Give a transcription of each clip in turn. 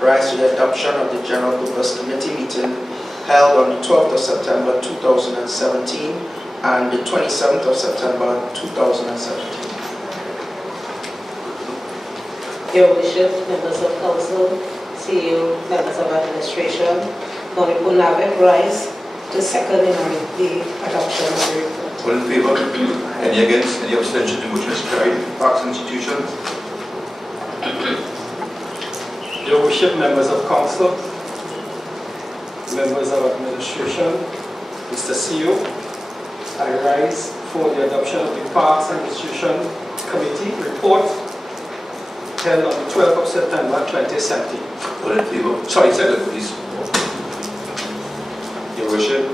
rise to the adoption of the General Purpose Committee meeting held on the 12th of September 2017 and the 27th of September 2017. Your Worship, members of Council, CEO, members of Administration, Honorable Navek rise to second in the adoption of the report. All in favour? Any against? Any abstention? The motion is carried. Parks Institution. Your Worship, members of Council, members of Administration, Mr. CEO, I rise for the adoption of the Parks and Institution Committee report held on the 12th of September 2017. All in favour? Sorry, second, please. Your Worship,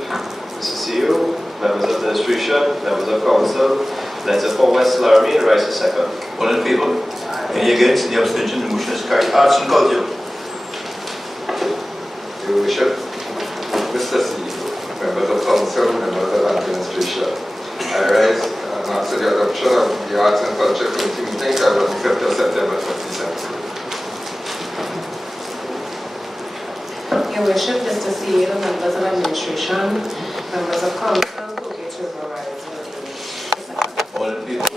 Mr. CEO, members of Administration, members of Council, letter for West Laramie, rise to second. All in favour? Any against? Any abstention? The motion is carried. Arts and Culture. Your Worship, Mr. CEO, members of Council, members of Administration, I rise and ask for the adoption of the Arts and Culture Committee meeting held on the 5th of September 2017. Your Worship, Mr. CEO, members of Administration, members of Council, who get to rise. All in favour?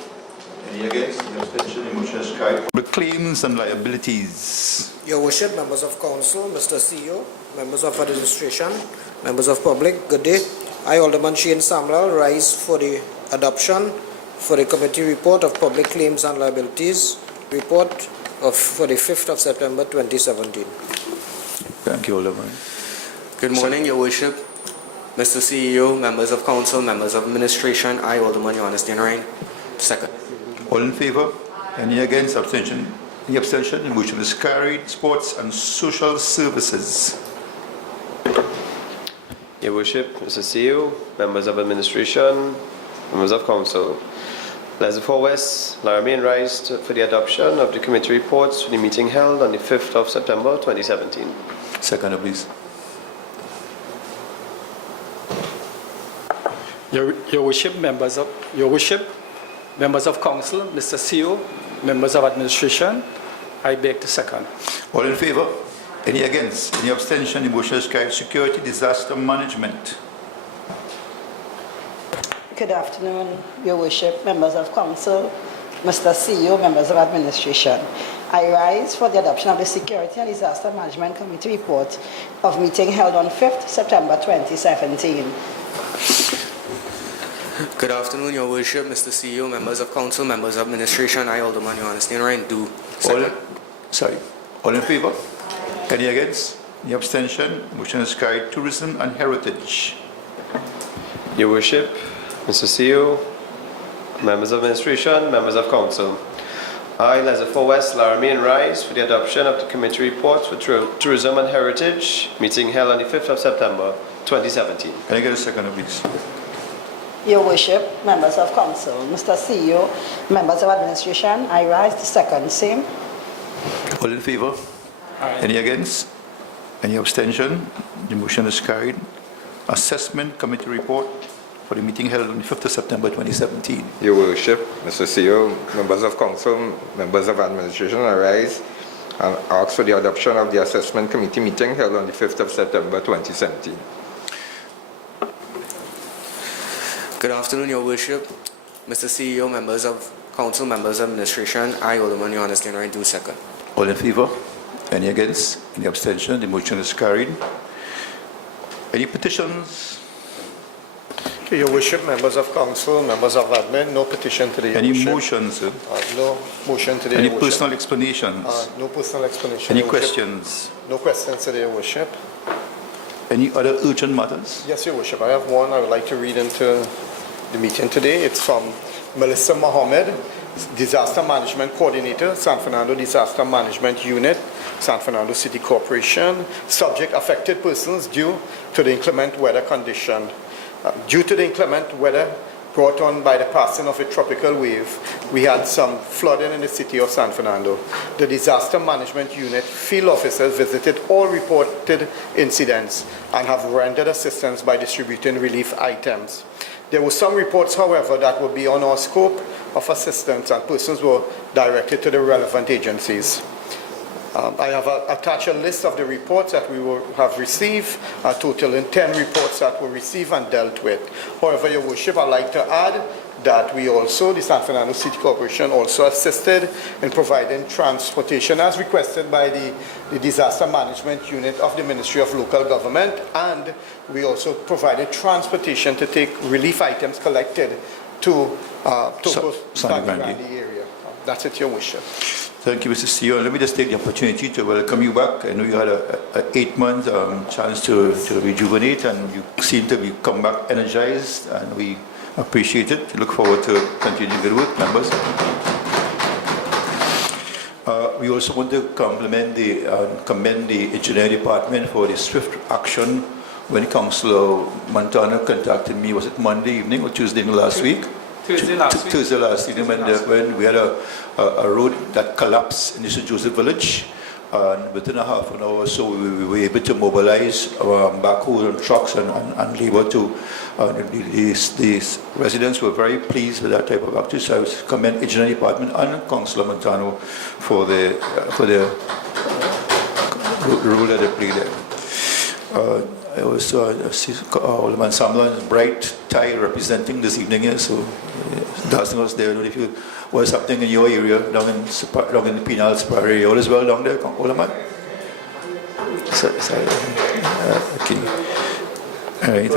Any against? Any abstention? The motion is carried. The claims and liabilities. Your Worship, members of Council, Mr. CEO, members of Administration, members of Public, good day. I, Alderman Shane Samlal, rise for the adoption for the Committee Report of Public Claims and Liabilities Report for the 5th of September 2017. Thank you, Alderman. Good morning, Your Worship, Mr. CEO, members of Council, members of Administration, I, Alderman Johannes Dienrein, second. All in favour? Any against? Abstention? Any abstention? The motion is carried. Sports and Social Services. Your Worship, Mr. CEO, members of Administration, members of Council, letter for West Laramie rise for the adoption of the committee reports for the meeting held on the 5th of September 2017. Second, please. Your Worship, members of Council, Mr. CEO, members of Administration, I beg to second. All in favour? Any against? Any abstention? The motion is carried. Security Disaster Management. Good afternoon, Your Worship, members of Council, Mr. CEO, members of Administration. I rise for the adoption of the Security and Disaster Management Committee report of meeting held on 5th September 2017. Good afternoon, Your Worship, Mr. CEO, members of Council, members of Administration, I, Alderman Johannes Dienrein, do second. All in favour? Any against? Any abstention? Motion is carried. Tourism and Heritage. Your Worship, Mr. CEO, members of Administration, members of Council, I, letter for West Laramie rise for the adoption of the committee reports for Tourism and Heritage, meeting held on the 5th of September 2017. Can I get a second, please? Your Worship, members of Council, Mr. CEO, members of Administration, I rise to second same. All in favour? Any against? Any abstention? The motion is carried. Assessment Committee report for the meeting held on the 5th of September 2017. Your Worship, Mr. CEO, members of Council, members of Administration, I rise and ask for the adoption of the Assessment Committee meeting held on the 5th of September 2017. Good afternoon, Your Worship, Mr. CEO, members of Council, members of Administration, I, Alderman Johannes Dienrein, do second. All in favour? Any against? Any abstention? The motion is carried. Any petitions? Your Worship, members of Council, members of Admin, no petition today. Any motions, sir? No motion today. Any personal explanations? No personal explanation. Any questions? No questions today, Your Worship. Any other urgent matters? Yes, Your Worship. I have one I would like to read into the meeting today. It's from Melissa Mohammed, Disaster Management Coordinator, San Fernando Disaster Management Unit, San Fernando City Corporation. Subject: affected persons due to the inclement weather condition. Due to the inclement weather brought on by the passing of a tropical wave, we had some flooding in the city of San Fernando. The Disaster Management Unit field officers visited all reported incidents and have rendered assistance by distributing relief items. There were some reports, however, that were beyond our scope of assistance, and persons were directed to the relevant agencies. I have attached a list of the reports that we have received, totaling 10 reports that were received and dealt with. However, Your Worship, I'd like to add that we also, the San Fernando City Corporation, also assisted in providing transportation as requested by the Disaster Management Unit of the Ministry of Local Government, and we also provided transportation to take relief items collected to San Grande area. That's it, Your Worship. Thank you, Mr. CEO. Let me just take the opportunity to welcome you back. I know you had an 8-month chance to rejuvenate, and you seem to be come back energized, and we appreciate it. Look forward to continuing good work, members. We also want to commend the engineering department for the swift action when Councillor Montano contacted me. Was it Monday evening or Tuesday last week? Tuesday last evening when we had a road that collapsed in the St. Joseph village. And within a half an hour or so, we were able to mobilize backhoes and trucks and labor to. The residents were very pleased with that type of action. So I would commend engineering department and Councillor Montano for the role that they played there. I also see Alderman Samlan's bright tie representing this evening here, so dazzling us there. I don't know if you what's happening in your area down in the Penal Spar area. All is well down there, Alderman? Sorry. Okay. All right.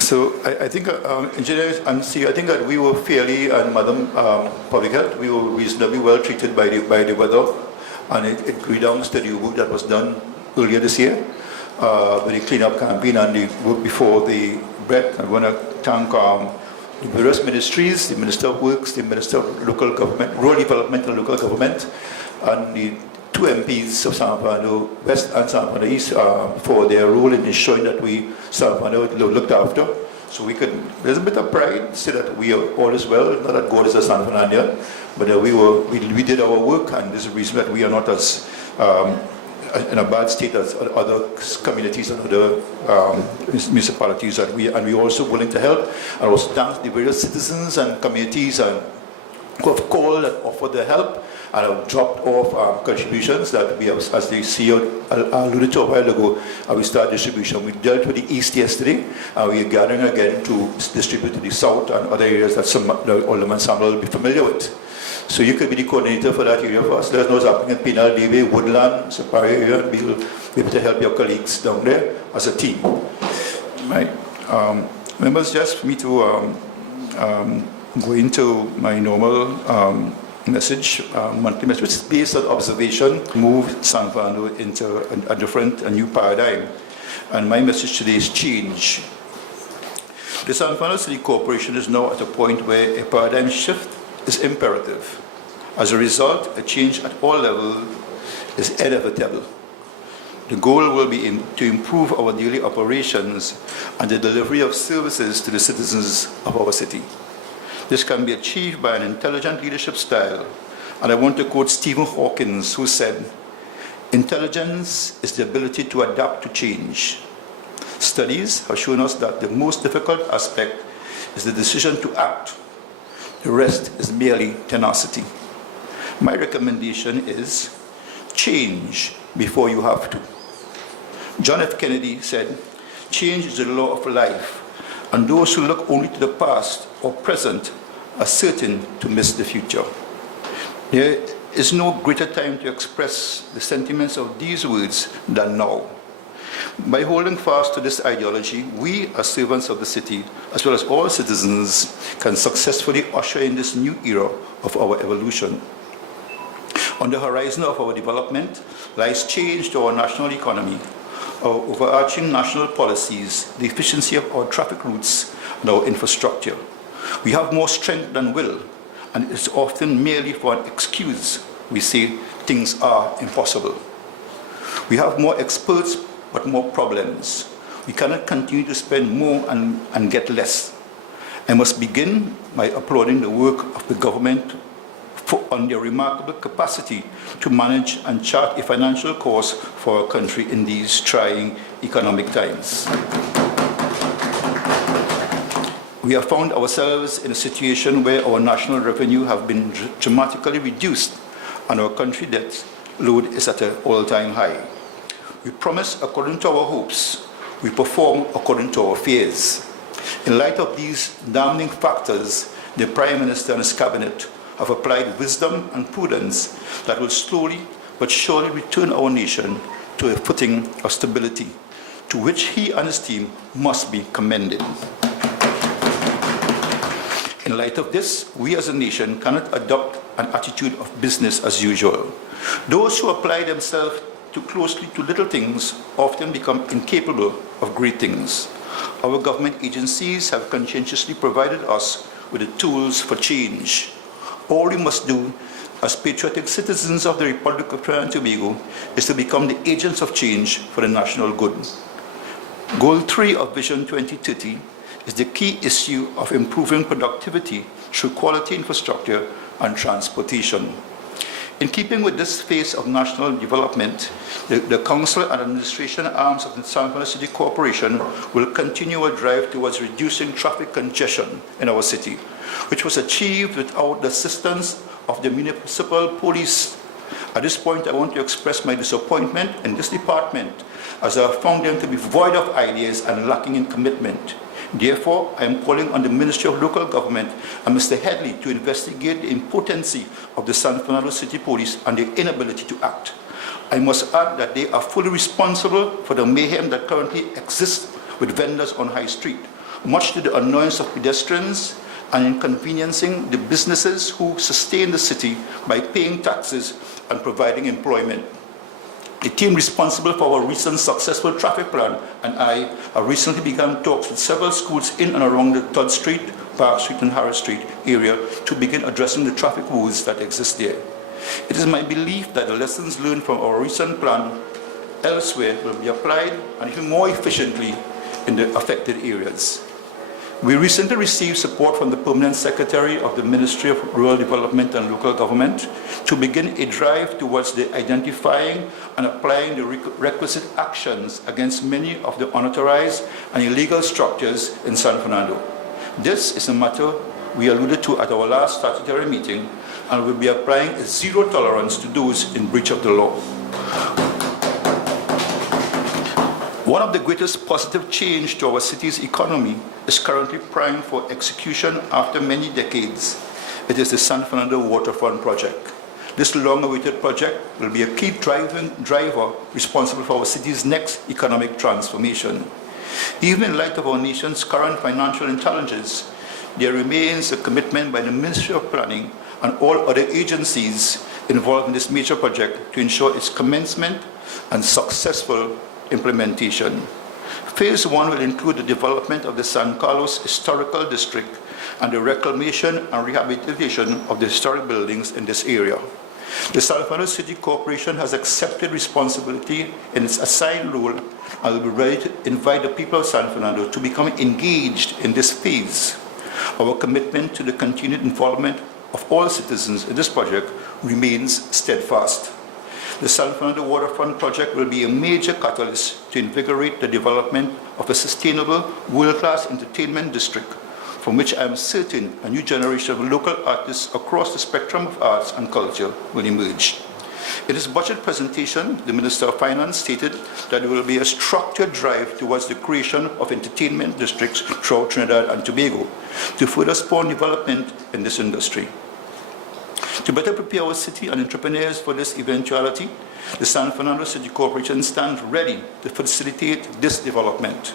So I think engineers and see, I think that we were fairly, and Madam Public Health, we were reasonably well treated by the weather, and it redounds to the work that was done earlier this year with the cleanup campaign and the work before the break. I want to thank the various ministries, the Minister of Works, the Minister of Local Government, Rural Development and Local Government, and the 2 MPs of San Fernando West and San Fernando East for their role in ensuring that San Fernando looked after. So there's a bit of pride to say that we are all is well, not that God is a San Fernandian, but we did our work, and this is the reason that we are not as in a bad state as other communities and other municipalities, and we're also willing to help. And also thank the various citizens and communities who have called and offered their help and have dropped off contributions that we have, as the CEO alluded to a while ago, we start distribution. We dealt with the East yesterday, and we are gathering again to distribute to the South and other areas that Alderman Samuel will be familiar with. So you could be the coordinator for that area for us. Let us know what's happening in Penal, Davey, Woodland, Sapari area, and we'll be able to help your colleagues down there as a team. Right. Members, just for me to go into my normal monthly message, which is based on observation, move San Fernando into a new paradigm. And my message today is change. The San Fernando City Corporation is now at a point where a paradigm shift is imperative. As a result, a change at all levels is inevitable. The goal will be to improve our daily operations and the delivery of services to the citizens of our city. This can be achieved by an intelligent leadership style, and I want to quote Stephen Hawking, who said, "Intelligence is the ability to adapt to change. Studies have shown us that the most difficult aspect is the decision to act. The rest is merely tenacity." My recommendation is change before you have to. John F. Kennedy said, "Change is the law of life, and those who look only to the past or present are certain to miss the future." There is no greater time to express the sentiments of these words than now. By holding fast to this ideology, we, as servants of the city, as well as all citizens, can successfully usher in this new era of our evolution. On the horizon of our development lies change to our national economy, our overarching national policies, the efficiency of our traffic routes, and our infrastructure. We have more strength than will, and it's often merely for an excuse we say things are impossible. We have more experts, but more problems. We cannot continue to spend more and get less. I must begin by applauding the work of the government on their remarkable capacity to manage and chart a financial course for our country in these trying economic times. We have found ourselves in a situation where our national revenue have been dramatically reduced and our country debt load is at an all-time high. We promise according to our hopes, we perform according to our fears. In light of these damning factors, the Prime Minister and his cabinet have applied wisdom and prudence that will slowly but surely return our nation to a footing of stability, to which he and his team must be commended. In light of this, we as a nation cannot adopt an attitude of business as usual. Those who apply themselves too closely to little things often become incapable of great things. Our government agencies have conscientiously provided us with the tools for change. All we must do as patriotic citizens of the Republic of Trinidad and Tobago is to become the agents of change for the national good. Goal 3 of Vision 2030 is the key issue of improving productivity through quality infrastructure and transportation. In keeping with this phase of national development, the Council and Administration arms of the San Fernando City Corporation will continue a drive towards reducing traffic congestion in our city, which was achieved without the assistance of the municipal police. At this point, I want to express my disappointment in this department, as I have found them to be void of ideas and lacking in commitment. Therefore, I am calling on the Ministry of Local Government and Mr. Headley to investigate the impotency of the San Fernando City Police and their inability to act. I must add that they are fully responsible for the mayhem that currently exists with vendors on High Street, much to the annoyance of pedestrians and inconveniencing the businesses who sustain the city by paying taxes and providing employment. The team responsible for our recent successful traffic plan and I have recently begun talks with several schools in and around the 3rd Street, Park Street and Harris Street area to begin addressing the traffic woes that exist there. It is my belief that the lessons learned from our recent plan elsewhere will be applied and even more efficiently in the affected areas. We recently received support from the Permanent Secretary of the Ministry of Rural Development and Local Government to begin a drive towards the identifying and applying the requisite actions against many of the unauthorized and illegal structures in San Fernando. This is a matter we alluded to at our last statutory meeting and will be applying a zero tolerance to those in breach of the law. One of the greatest positive change to our city's economy is currently primed for execution after many decades. It is the San Fernando Waterfront Project. This long-awaited project will be a key driver responsible for our city's next economic transformation. Even in light of our nation's current financial challenges, there remains a commitment by the Ministry of Planning and all other agencies involved in this major project to ensure its commencement and successful implementation. Phase 1 will include the development of the San Carlos Historical District and the reclamation and rehabilitation of the historic buildings in this area. The San Fernando City Corporation has accepted responsibility in its assigned role and will be ready to invite the people of San Fernando to become engaged in this phase. Our commitment to the continued involvement of all citizens in this project remains steadfast. The San Fernando Waterfront Project will be a major catalyst to invigorate the development of a sustainable, world-class entertainment district from which I am certain a new generation of local artists across the spectrum of arts and culture will emerge. In his budget presentation, the Minister of Finance stated that there will be a structured drive towards the creation of entertainment districts throughout Trinidad and Tobago to further spawn development in this industry. To better prepare our city and entrepreneurs for this eventuality, the San Fernando City Corporation stands ready to facilitate this development.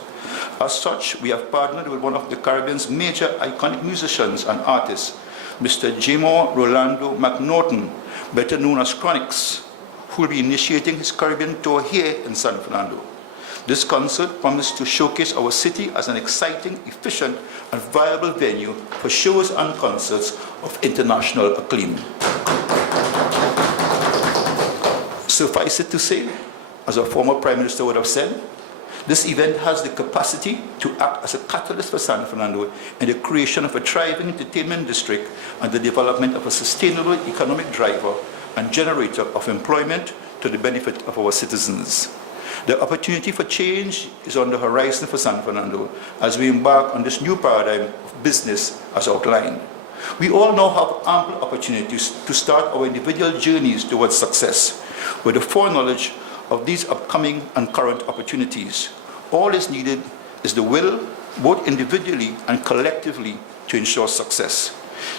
As such, we have partnered with one of the Caribbean's major iconic musicians and artists, Mr. Jamo Rolando McNaughton, better known as Chronix, who will be initiating his Caribbean tour here in San Fernando. This concert promises to showcase our city as an exciting, efficient, and viable venue for shows and concerts of international acclaim. Suffice it to say, as our former Prime Minister would have said, this event has the capacity to act as a catalyst for San Fernando in the creation of a thriving entertainment district and the development of a sustainable economic driver and generator of employment to the benefit of our citizens. The opportunity for change is on the horizon for San Fernando as we embark on this new paradigm of business as outlined. We all now have ample opportunities to start our individual journeys towards success with the foreknowledge of these upcoming and current opportunities. All is needed is the will, both individually and collectively, to ensure success.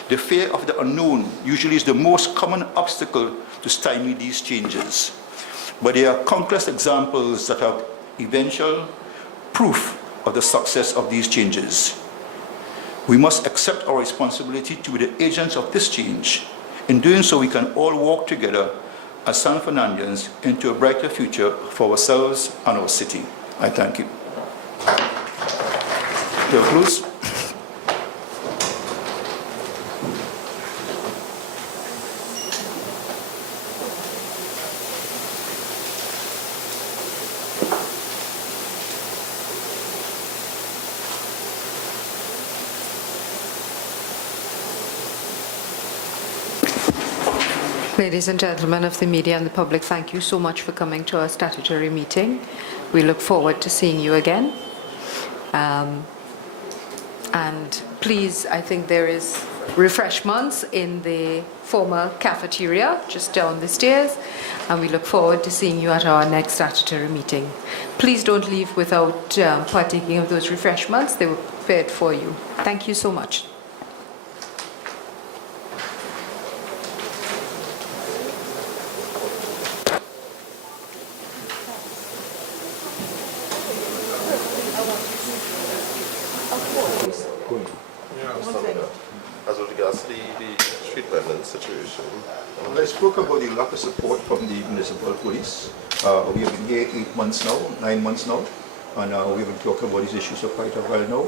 The fear of the unknown usually is the most common obstacle to stymie these changes. But there are countless examples that have eventual proof of the success of these changes. We must accept our responsibility to be the agents of this change. In doing so, we can all work together as San Fernandans into a brighter future for ourselves and our city. I thank you. To close. Ladies and gentlemen of the media and the public, thank you so much for coming to our statutory meeting. We look forward to seeing you again. And please, I think there is refreshments in the former cafeteria just down the stairs, and we look forward to seeing you at our next statutory meeting. Please don't leave without partaking of those refreshments. They were prepared for you. Thank you so much. As regards the street vending situation. I spoke about the lack of support from the municipal police. We have been here 8 months now, 9 months now, and we have been talking about these issues for quite a while now.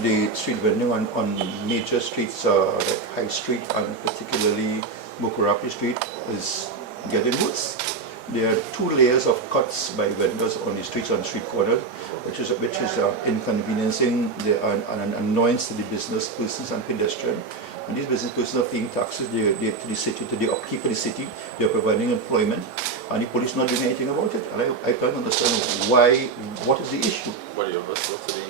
The street vending on major streets like High Street and particularly Mukurapi Street is getting worse. There are 2 layers of cuts by vendors on the streets and street corners, which is inconveniencing and an annoyance to the business persons and pedestrians. And these business persons are paying taxes to the city, to the upkeep of the city. They are providing employment, and the police not doing anything about it. And I can't understand why. What is the issue? What do you have spoken to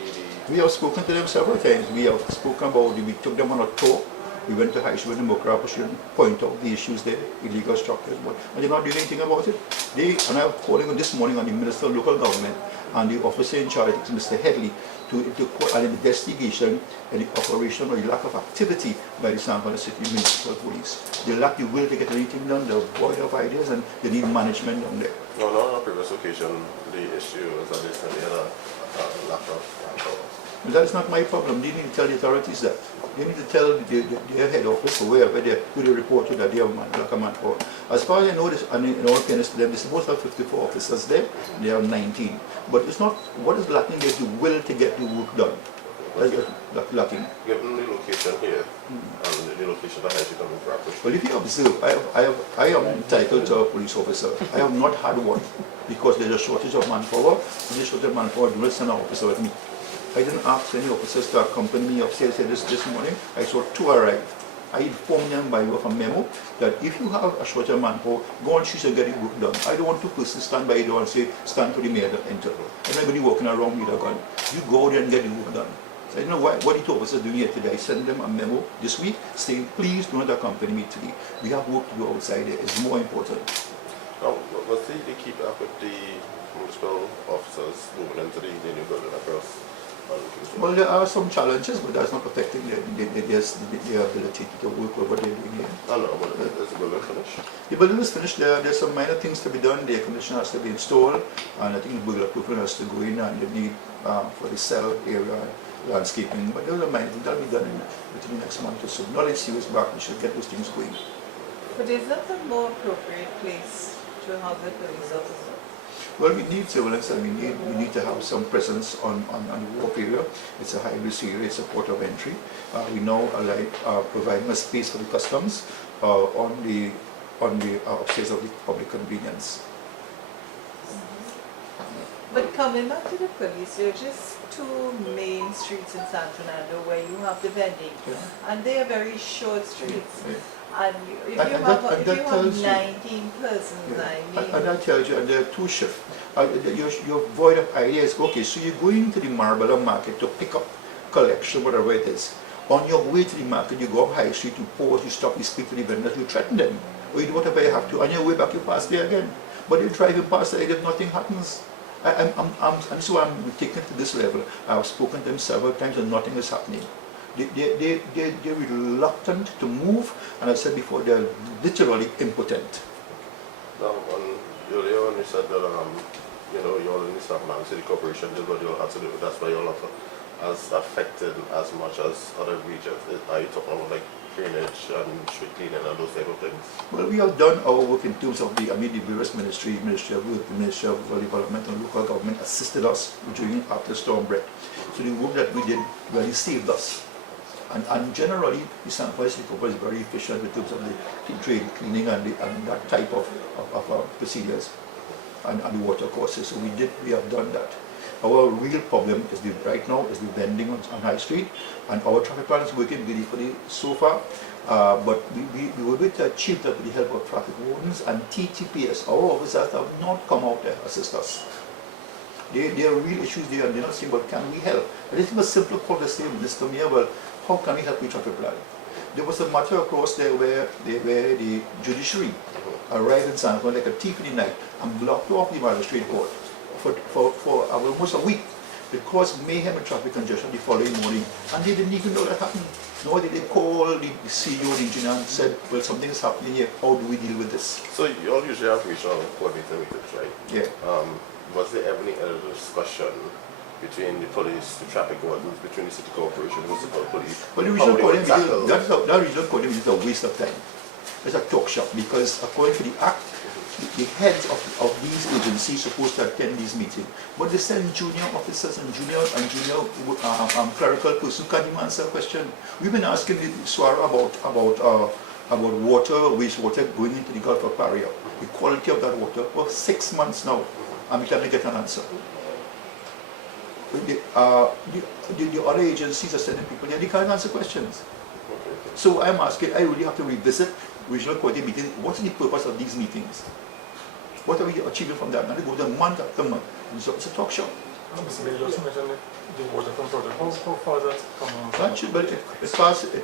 We have spoken to them several times. We have spoken about. We took them on a tour. We went to High Street and Mokra to point out the issues there, illegal structures, and they're not doing anything about it. And I'm calling this morning on the Minister of Local Government and the officer in charge, Mr. Headley, to an investigation and the operation or the lack of activity by the San Fernando City Municipal Police. They lack the will to get anything done, they're void of ideas, and they need management down there. No, on a previous occasion, the issue was that they had a lack of manpower. But that is not my problem. They need to tell the authorities that. They need to tell their head office or wherever they do the report to that they have lack of manpower. As far as I know, and in all fairness to them, they're supposed to have 54 officers there. They have 19. But it's not, what is lacking is the will to get the work done. That's lacking. Given the location here, and the location of High Street and Mukurapi. Well, if you observe, I am entitled to a police officer. I have not had one because there's a shortage of manpower. When there's a shortage of manpower, do not send an officer with me. I didn't ask any officers to accompany me upstairs this morning. I saw 2 arrive. I informed them by way of a memo that if you have a shortage of manpower, go on streets and get the work done. I don't want 2 persons stand by the door and say, stand for the mayor to enter. Everybody walking around with a gun. You go there and get the work done. So I don't know what the 2 officers are doing here today. I sent them a memo this week saying, please do not accompany me today. We have work to do outside there. It's more important. What's the keep up with the municipal officers moving into the new building across? Well, there are some challenges, but that's not affecting their ability to work with what they're doing here. I know, but is the building finished? The building is finished. There's some minor things to be done. The air conditioner has to be installed, and I think the burglar proofing has to go in, and they need for the cell area landscaping. But those are minor things. That'll be done within the next month or so. Not like serious back. We should get those things going. But is that the more appropriate place to have the police officer? Well, we need surveillance, and we need to have some presence on the wharf area. It's a high-risk area. It's a port of entry. We now providing a space for the customs on the upstairs of the public convenience. But coming back to the police, there are just 2 main streets in San Fernando where you have the vending, and they are very short streets. And if you have 19 persons, And that tells you, and there are 2 shifts. You're void of ideas. Okay, so you go into the Marbella market to pick up collection, whatever it is. On your way to the market, you go up High Street, you pause, you stop, you speak to the vendors, you threaten them, or you do whatever you have to. On your way back, you pass there again. But you're driving past there, if nothing happens. And so I'm taking it to this level. I've spoken to them several times and nothing is happening. They're reluctant to move, and I said before, they're literally impotent. Now, earlier when you said that, you all in the staff man, city corporation did what you all had to do, that's why you all have as affected as much as other regions. Are you talking about like drainage and street cleaning and those type of things? Well, we have done our work in terms of the various Ministry of Work, the Ministry of Development and Local Government assisted us during after storm break. So the work that we did really saved us. And generally, the San Francisco City is very efficient in terms of the drain cleaning and that type of procedures and the water courses. So we have done that. Our real problem is right now is the vending on High Street, and our traffic plan is working beautifully so far. But we were able to achieve that with the help of traffic wardens and TTPS. Our officers have not come out there to assist us. There are real issues there, and they're not saying, well, can we help? I think a simple call to say, Mr. Mayor, well, how can we help with traffic plan? There was a matter across there where the judiciary arrived in San Juan like a thief in the night and blocked off the magistrate court for almost a week. It caused mayhem and traffic congestion the following morning, and they didn't even know that happened. Nor did they call the CEO, the engineer, and said, well, something is happening here, how do we deal with this? So you all usually have regional coordinator meetings, right? Yeah. Was there ever any other discussion between the police, the traffic wardens, between the city corporation, the municipal police? Well, the regional coordinator, that regional coordinator is a waste of time. It's a talk shop, because according to the Act, the heads of these agencies are supposed to attend these meetings, but they send junior officers and junior clerical persons who can't even answer a question. We've been asking the SWARA about water, wastewater going into the Gulf of Paria, the quality of that water for 6 months now, and we can't get an answer. The other agencies are sending people here, they can't answer questions. So I'm asking, I really have to revisit regional coordinator meetings. What's the purpose of these meetings? What are we achieving from that? And they go to month after month. And so it's a talk show. Mr. Mayor, you also mentioned the water from project. How far is that coming on? Actually, but it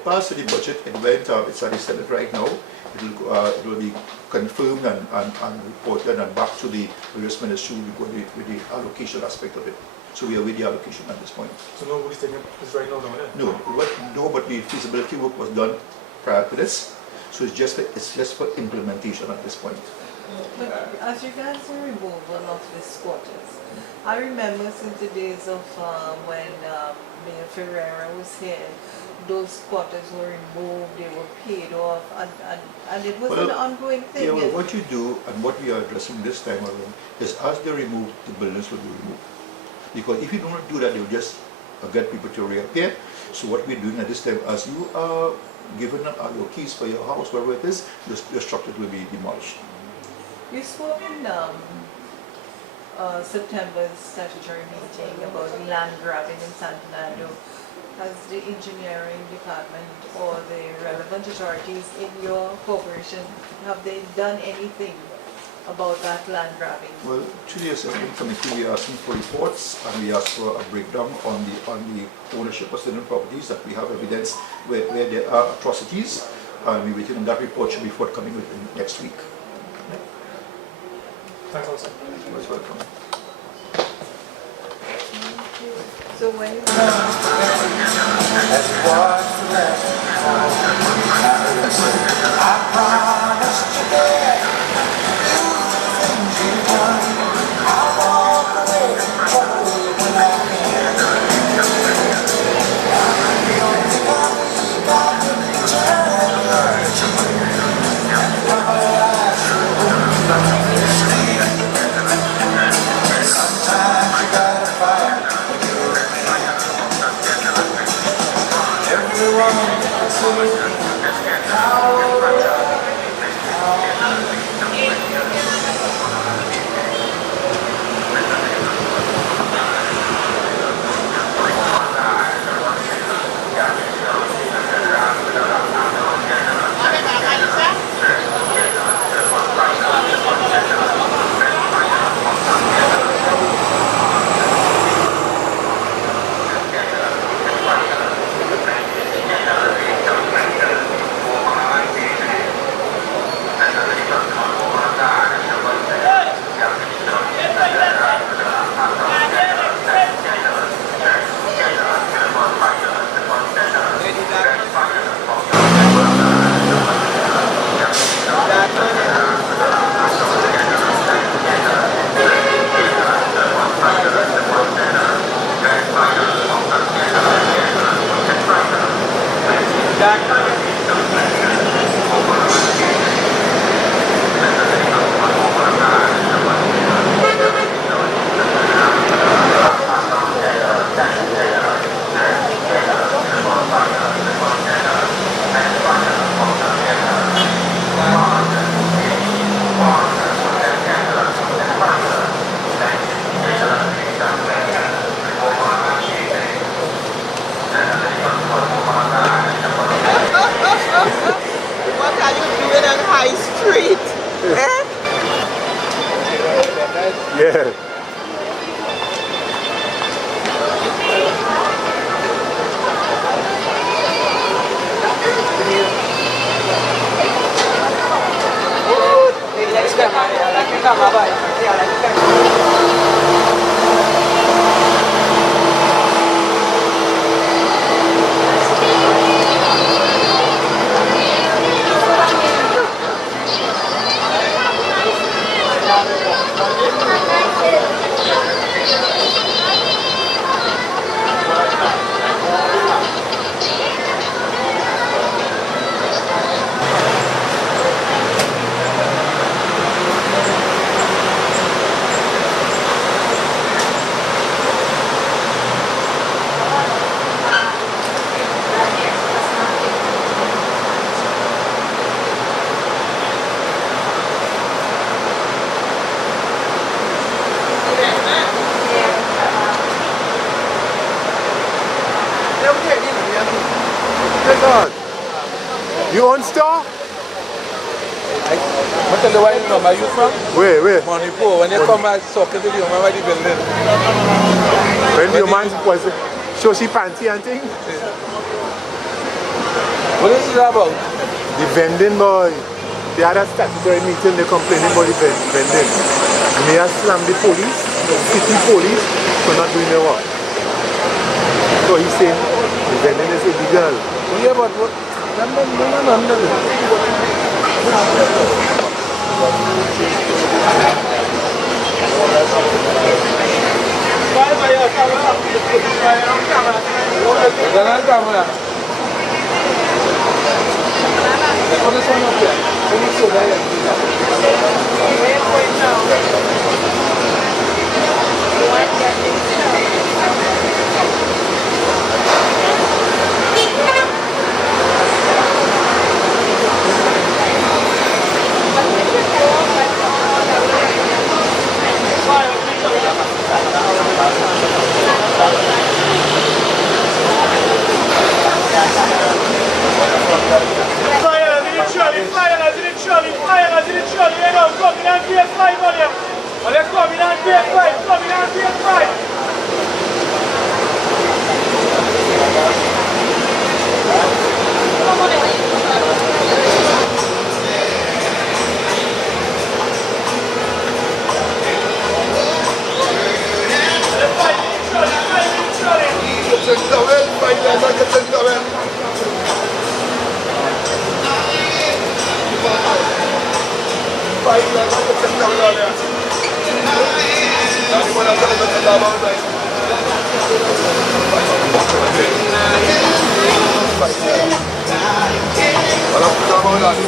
passed to the budget. It went, it's at the Senate right now. It will be confirmed and reported and back to the various ministry with the allocation aspect of it. So we are with the allocation at this point. So nobody's taking this right now, don't they? No, but the feasibility work was done prior to this. So it's just for implementation at this point. But as regards the removal of the squatters, I remember since the days of when Mayor Ferreira was here, those squatters were removed, they were paid off, and it was an ongoing thing. Yeah, well, what you do and what we are addressing this time around is as they remove, the buildings will be removed. Because if you don't do that, you'll just get people to reappear. So what we're doing at this time, as you are given your keys for your house, wherever it is, your structure will be demolished. You spoke in September's statutory meeting about land grabbing in San Fernando. Has the engineering department or the relevant authorities in your corporation, have they done anything about that land grabbing? Well, through the assessment committee, we are asking for reports, and we ask for a breakdown on the ownership of certain properties that we have evidence where there are atrocities, and we're waiting on that report should be forthcoming within next week. Thanks also. You're most welcome. So when you Everyone is looking how Yeah. You own store? I tell you where you know my youth from? Where? Manipur. When you come back, talking to you, remember the building? When your man was show she panty and thing? What is it about? The vending boy. They had a statutory meeting, they complaining about the vending. And they have slammed the police, the city police, for not doing their work. So he's saying the vending is illegal. Yeah, but what? No.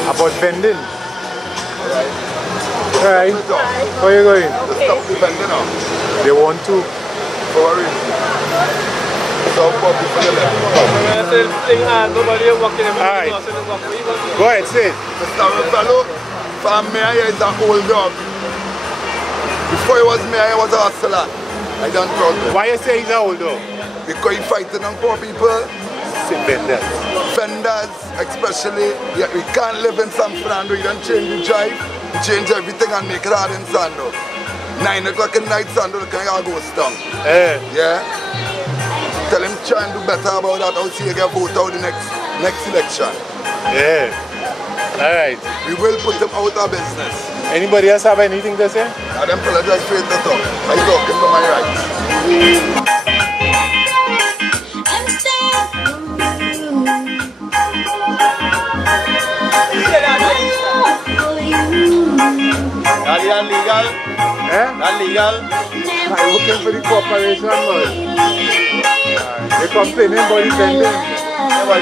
About vending. Alright. How are you going? They want to. Alright. Go ahead, say it. Mr. Fellow, from mayor is an old dog. Before he was mayor, he was a hustler. I don't know. Why you say he's an old dog? Because he's fighting on poor people. Vendors. Vendors, especially. Yeah, we can't live in San Fernando. You don't change the drive. You change everything and make it hard in Sando. 9 o'clock at night, Sando, the guy goes down. Yeah? Tell him try and do better about that. I'll see you get voted out the next election. Yeah. Alright. We will put him out of business. Anybody else have anything to say? I don't apologize for it to talk. I talking for my rights. That's illegal. That's legal. I'm working for the corporation, man. They're complaining about the vending.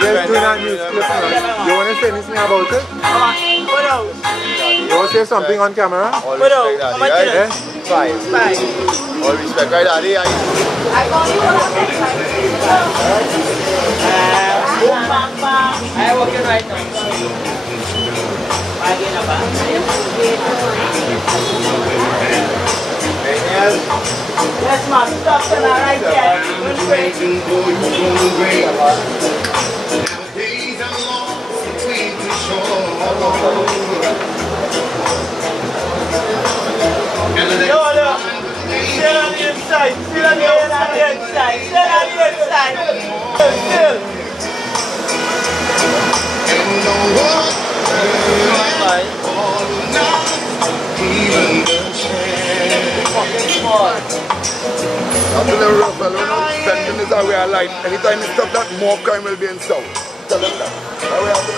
They're doing a news clip now. You want to say anything about it? You want to say something on camera? All respect, Daddy, right? Five. All respect, right, Daddy? I'm working right now. Yes, ma'am. Stop them right there. Don't break. After the rebel, spending is our way of life. Anytime you stop that, more crime will be in South. Tell them that.